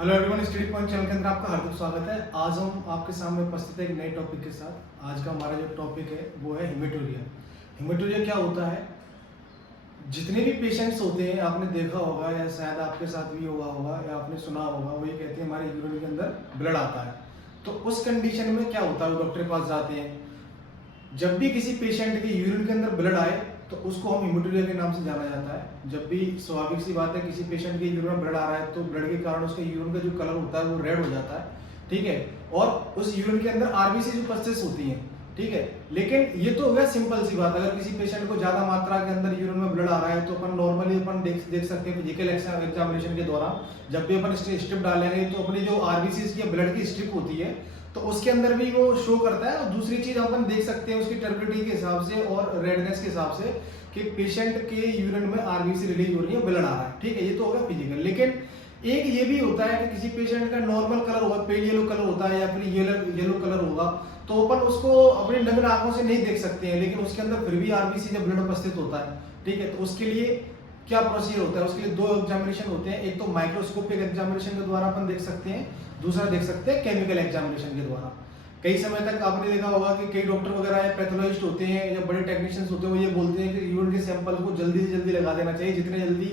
Hello everyone, study point channel के अंदर आपका हार्दिक स्वागत है। आज हम आपके सामने उपस्थित है एक नए टॉपिक के साथ। आज का हमारा जो टॉपिक है वो है हेमेटूरिया। हेमेटूरिया क्या होता है? जितने भी पेशेंट्स होते हैं, आपने देखा होगा या शायद आपके साथ भी हुआ होगा या आपने सुना होगा, वो ये कहते हैं हमारे यूरिन के अंदर ब्लड आता है। तो उस कंडीशन में क्या होता है, वो डॉक्टर के पास जाते हैं। जब भी किसी पेशेंट के यूरिन के अंदर ब्लड आए तो उसको हम हेमेटूरिया के नाम से जाना जाता है। जब भी स्वाभाविक सी बात है, किसी पेशेंट के यूरिन में ब्लड आ रहा है तो ब्लड के कारण उसके यूरिन का जो कलर होता है वो रेड हो जाता है, ठीक है। और उस यूरिन के अंदर आरबीसी जो उपस्थित होती हैं, ठीक है। लेकिन ये तो हो गया सिंपल सी बात। अगर किसी पेशेंट को ज्यादा मात्रा के अंदर यूरिन में ब्लड आ रहा है तो अपन नॉर्मली अपन देख सकते हैं फिजिकल एग्जामिनेशन के दौरान जब भी अपन स्ट्रिप डालेंगे तो अपनी जो आरबीसी की ब्लड की स्ट्रिप होती है तो उसके अंदर भी वो शो करता है। और दूसरी चीज अपन देख सकते हैं उसकी टर्बिडिटी के हिसाब से और रेडनेस के हिसाब से कि पेशेंट के यूरिन में आरबीसी रिलीज हो रही है, ब्लड आ रहा है, ठीक है। ये तो होगा फिजिकल। लेकिन एक ये भी होता है कि किसी पेशेंट का नॉर्मल कलर होगा, पेल येलो कलर होता है या फिर येलो कलर होगा, तो अपन उसको अपनी नग्न आंखों से नहीं देख सकते हैं, लेकिन उसके अंदर फिर भी आरबीसी जब ब्लड उपस्थित होता है, ठीक है। तो उसके लिए क्या प्रोसीजर होता है? उसके लिए दो एग्जामिनेशन होते हैं। एक तो माइक्रोस्कोपिक एग्जामिनेशन के द्वारा अपन देख सकते हैं, दूसरा देख सकते हैं केमिकल एग्जामिनेशन के द्वारा। कई समय तक आपने देखा होगा कि कई डॉक्टर वगैरह या पैथोलॉजिस्ट होते हैं या बड़े टेक्नीशियंस होते हैं, वो ये बोलते हैं कि यूरिन के सैंपल को जल्दी से जल्दी लगा देना चाहिए, जितने जल्दी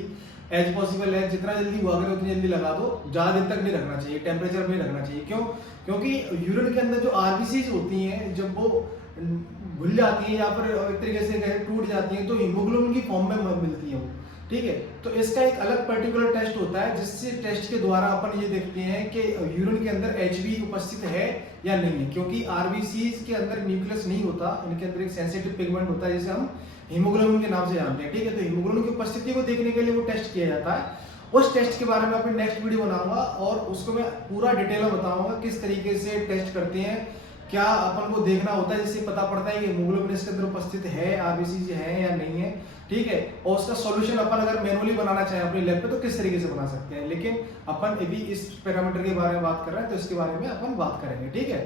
एज पॉसिबल है, जितना जल्दी हुआ करे उतनी जल्दी लगा दो, ज्यादा दिन तक नहीं रखना चाहिए, टेम्परेचर में रखना चाहिए। क्यों? क्योंकि यूरिन के अंदर जो आरबीसीज होती हैं जब वो घुल जाती हैं या फिर एक तरीके से टूट जाती हैं तो हीमोग्लोबिन की फॉर्म में मिलती है वो, ठीक है। तो इसका एक अलग पर्टिकुलर टेस्ट होता है जिससे टेस्ट के द्वारा अपन ये देखते हैं कि यूरिन के अंदर एचबी उपस्थित है या नहीं है। क्योंकि आरबीसीज के अंदर न्यूक्लियस नहीं होता, इनके अंदर एक सेंसिटिव पिगमेंट होता है जिसे हम हीमोग्लोबिन के नाम से जानते हैं, ठीक है। तो हीमोग्लोबिन की उपस्थिति को देखने के लिए वो टेस्ट किया जाता है। उस टेस्ट के बारे में अपनी नेक्स्ट वीडियो बनाऊंगा और उसको मैं पूरा डिटेल में बताऊंगा किस तरीके से टेस्ट करते हैं, क्या अपन को देखना होता है जिससे पता पड़ता है कि हीमोग्लोबिन इसके अंदर उपस्थित है, आरबीसी है या नहीं है, ठीक है। और उसका सॉल्यूशन अपन अगर मैनुअली बनाना चाहें अपने लैब पे तो किस तरीके से बना सकते हैं। लेकिन अपन अभी इस पैरामीटर के बारे में बात कर रहे हैं तो इसके बारे में अपन बात करेंगे, ठीक है।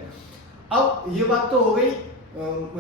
अब ये बात तो हो गई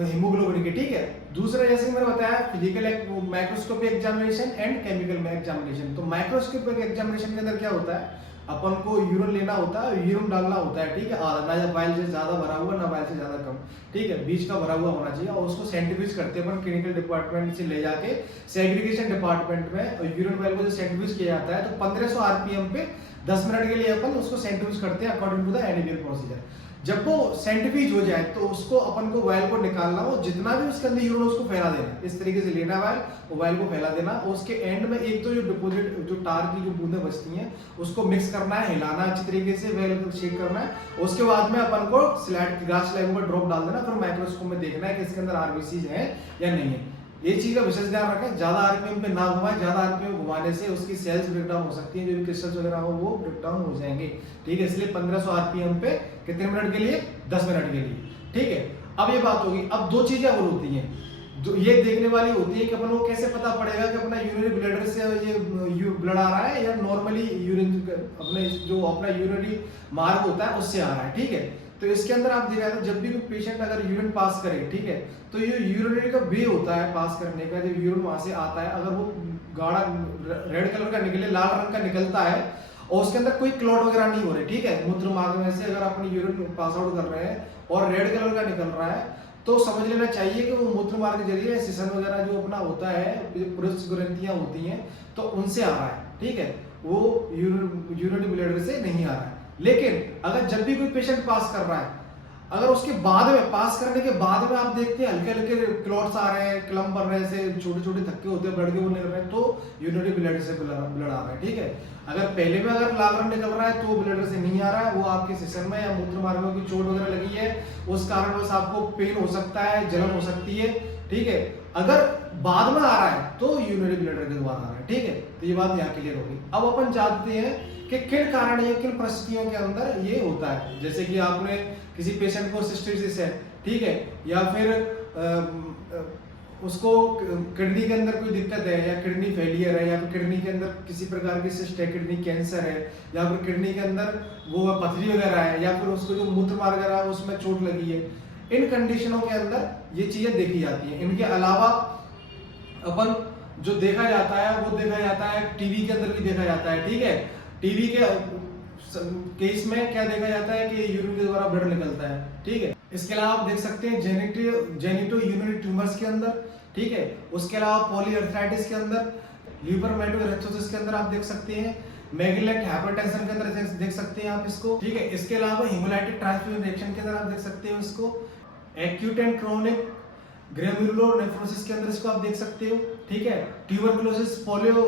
हीमोग्लोबिन की, ठीक है। दूसरा जैसे मैंने बताया physical microscopic examination and chemical examination. तो माइक्रोस्कोपिक एग्जामिनेशन के अंदर क्या होता है, अपन को यूरिन लेना होता है, यूरिन डालना होता है, ठीक है। ना या वाइल से ज्यादा भरा हुआ ना वाइल से ज्यादा कम, ठीक है, बीच का भरा हुआ होना चाहिए। और उसको सेंट्रीफ्यूज करते हैं अपन क्लिनिकल डिपार्टमेंट से ले जाके सेग्रीगेशन डिपार्टमेंट में, और यूरिन वाइल को जो सेंट्रीफ्यूज किया जाता है तो 1500 आरपीएम पे 10 मिनट के लिए अपन उसको सेंट्रीफ्यूज करते हैं according to the NABL procedure. जब वो सेंट्रीफ्यूज हो जाए तो उसको अपन को वाइल को निकालना हो, जितना भी उसके अंदर यूरिन उसको फैला देना, इस तरीके से लेना वाइल, वो वाइल को फैला देना। और उसके एंड में एक तो जो डिपोजिट जो टार की जो बूंदें बचती हैं उसको मिक्स करना है, हिलाना अच्छी तरीके से, वाइल को शेक करना है। उसके बाद में अपन को स्लैट ग्लास स्लाइड में ड्रॉप डाल देना, फिर माइक्रोस्कोप में देखना है कि इसके अंदर आरबीसी है या नहीं है। ये चीज का विशेष ध्यान रखें, ज्यादा आरपीएम पे ना घुमाएं। ज्यादा आरपीएम घुमाने से उसकी सेल्स ब्रेकडाउन हो सकती है, जो भी क्रिस्टल्स वगैरह हो वो ब्रेकडाउन हो जाएंगे, ठीक है। इसलिए 1500 आरपीएम पे कितने मिनट के लिए? 10 मिनट के लिए, ठीक है। अब ये बात होगी। अब दो चीजें और होती हैं जो ये देखने वाली होती है कि अपन को कैसे पता पड़ेगा कि अपना यूरिनरी ब्लैडर से ये ब्लड आ रहा है या नॉर्मली यूरिन अपने जो अपना यूरिनरी मार्ग होता है उससे आ रहा है, ठीक है। तो इसके अंदर आप देखा जब भी कोई पेशेंट अगर यूरिन पास करे, ठीक है, तो ये यूरिनरी का वे होता है पास करने का, जब यूरिन वहां से आता है अगर वो गाढ़ा रेड कलर का निकले, लाल रंग का निकलता है और उसके अंदर कोई क्लॉट वगैरह नहीं हो रहे, ठीक है, मूत्र मार्ग में से अगर अपनी यूरिन पास आउट कर रहे हैं और रेड कलर का निकल रहा है तो समझ लेना चाहिए कि वो मूत्र मार्ग के जरिए सिसन वगैरह जो अपना होता है, पुरुष ग्रंथियां होती हैं तो उनसे आ रहा है, ठीक है, वो यूरिनरी ब्लैडर से नहीं आ रहा है। लेकिन अगर जब भी कोई पेशेंट पास कर रहा है, अगर उसके बाद में पास करने के बाद में आप देखते हैं हल्के हल्के क्लॉट्स आ रहे हैं, क्लम्प बन रहे हैं, छोटे छोटे धक्के होते हैं ब्लड के, वो निकल रहे हैं, तो यूरिनरी ब्लैडर से ब्लड आ रहा है, ठीक है। अगर पहले में अगर लाल रंग निकल रहा है तो वो ब्लैडर से नहीं आ रहा है, वो आपके सिस्टम में या मूत्र मार्गों की चोट वगैरह लगी है, उस कारणवश आपको पेन हो सकता है, जलन हो सकती है, ठीक है। अगर बाद में आ रहा है तो यूरिनरी ब्लैडर के द्वारा आ रहा है, ठीक है। तो ये बात यहाँ क्लियर होगी। अब अपन जानते हैं कि किन कारण या किन परिस्थितियों के अंदर ये होता है। जैसे कि आपने किसी पेशेंट को सिस्टिस है, ठीक है, या फिर उसको किडनी के अंदर कोई दिक्कत है या किडनी फेलियर है या फिर किडनी के अंदर किसी प्रकार की सिस्ट है, किडनी कैंसर है, या फिर किडनी के अंदर वो पथरी वगैरह है, या फिर उसको जो मूत्र मार्ग वगैरह है उसमें चोट लगी है, इन कंडीशनों के अंदर ये चीजें देखी जाती हैं। इनके अलावा अपन जो देखा जाता है वो देखा जाता है टीबी के अंदर भी देखा जाता है, ठीक है। टीबी के केस में क्या देखा जाता है कि यूरिन के द्वारा ब्लड निकलता है, ठीक है। इसके अलावा आप देख सकते हैं जेनिटो यूरिनरी ट्यूमर्स के अंदर, ठीक है। उसके अलावा पॉलीअर्थराइटिस के अंदर, ल्यूपरमेटोइरेथ्रोसिस के अंदर आप देख सकते हैं, मैगलेंट हाइपरटेंशन के अंदर देख सकते हैं आप इसको, ठीक है। इसके अलावा हेमोलाइटिक ट्रांसफ्यूजन रिएक्शन के अंदर आप देख सकते हो इसको, एक्यूट एंड क्रोनिक ग्रेन्युलोनेफ्रोसिस के अंदर इसको आप देख सकते हो, ठीक है। ट्यूबरकुलोसिस पोलियो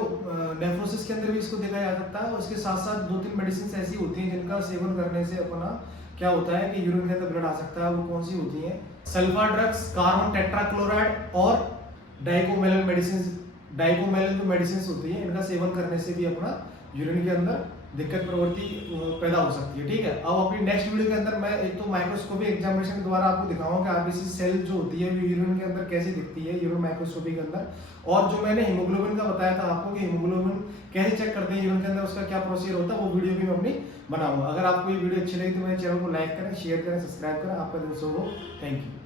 नेफ्रोसिस के अंदर भी इसको देखा जा सकता है। उसके साथ साथ 2-3 मेडिसिन ऐसी होती हैं जिनका सेवन करने से अपना क्या होता है कि यूरिन के अंदर ब्लड आ सकता है। वो कौन सी होती हैं? सल्फा ड्रग्स, कार्बन टेट्राक्लोराइड और डाइकोमेलन जो मेडिसिन होती है, इनका सेवन करने से भी अपना यूरिन के अंदर दिक्कत प्रवृत्ति पैदा हो सकती है, ठीक है। अब अपनी नेक्स्ट वीडियो के अंदर मैं एक तो माइक्रोस्कोपी एग्जामिनेशन के द्वारा आपको दिखाऊंगा कि आरबीसी सेल जो होती है यूरिन के अंदर कैसे दिखती है यूरिन माइक्रोस्कोपी के अंदर, और जो मैंने हीमोग्लोबिन का बताया था आपको कि हीमोग्लोबिन कैसे चेक करते हैं यूरिन के अंदर, उसका क्या प्रोसीजर होता है, वो वीडियो भी मैं अपनी बनाऊंगा। अगर आपको ये वीडियो अच्छी लगी तो मेरे चैनल को लाइक करें, शेयर करें, सब्सक्राइब करें। आपका दिन शुभ हो। Thank you.